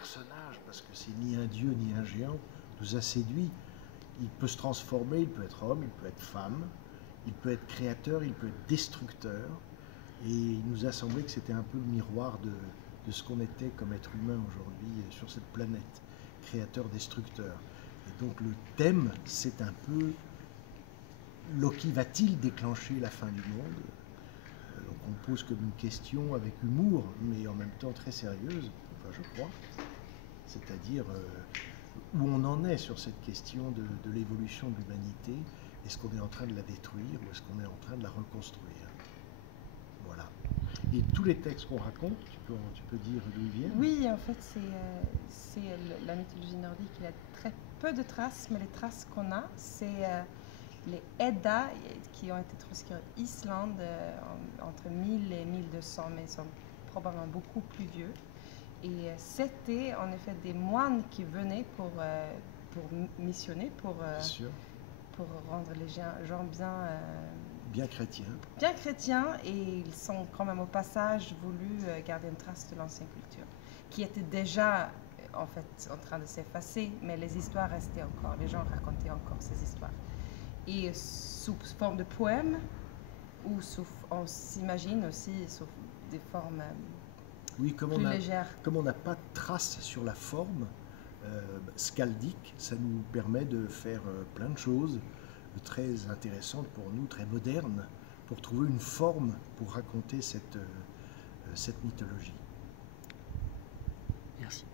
personnage, parce que c'est ni un dieu ni un géant, nous a séduit. Il peut se transformer, il peut être homme, il peut être femme, il peut être créateur, il peut être destructeur. Et il nous a semblé que c'était un peu le miroir de ce qu'on était comme être humain aujourd'hui sur cette planète, créateur-destructeur. Et donc le thème, c'est un peu Loki va-t-il déclencher la fin du monde? Donc on pose comme une question avec humour, mais en même temps très sérieuse, enfin je crois. C'est-à-dire où on en est sur cette question de l'évolution de l'humanité. Est-ce qu'on est en train de la détruire ou est-ce qu'on est en train de la reconstruire? Voilà. Et tous les textes qu'on raconte, tu peux dire d'où ils viennent? Oui, en fait, la mythologie nordique. Il y a très peu de traces, mais les traces qu'on a, c'est les Edda qui ont été transcrits en Islande entre 1000 et 1200, mais ils sont probablement beaucoup plus vieux. Et c'était en effet des moines qui venaient pour missionner, pour rendre les gens Bien chrétiens. bien chrétiens, et ils sont quand même au passage voulu garder une trace de l'ancienne culture, qui était déjà en fait en train de s'effacer, mais les histoires restaient encore, les gens racontaient encore ces histoires. Et sous forme de poèmes, ou on s'imagine aussi sous des formes Oui, plus légères. comme on n'a pas de trace sur la forme scaldique, ça nous permet de faire plein de choses très intéressantes pour nous, très modernes, pour trouver une forme pour raconter cette mythologie. Merci.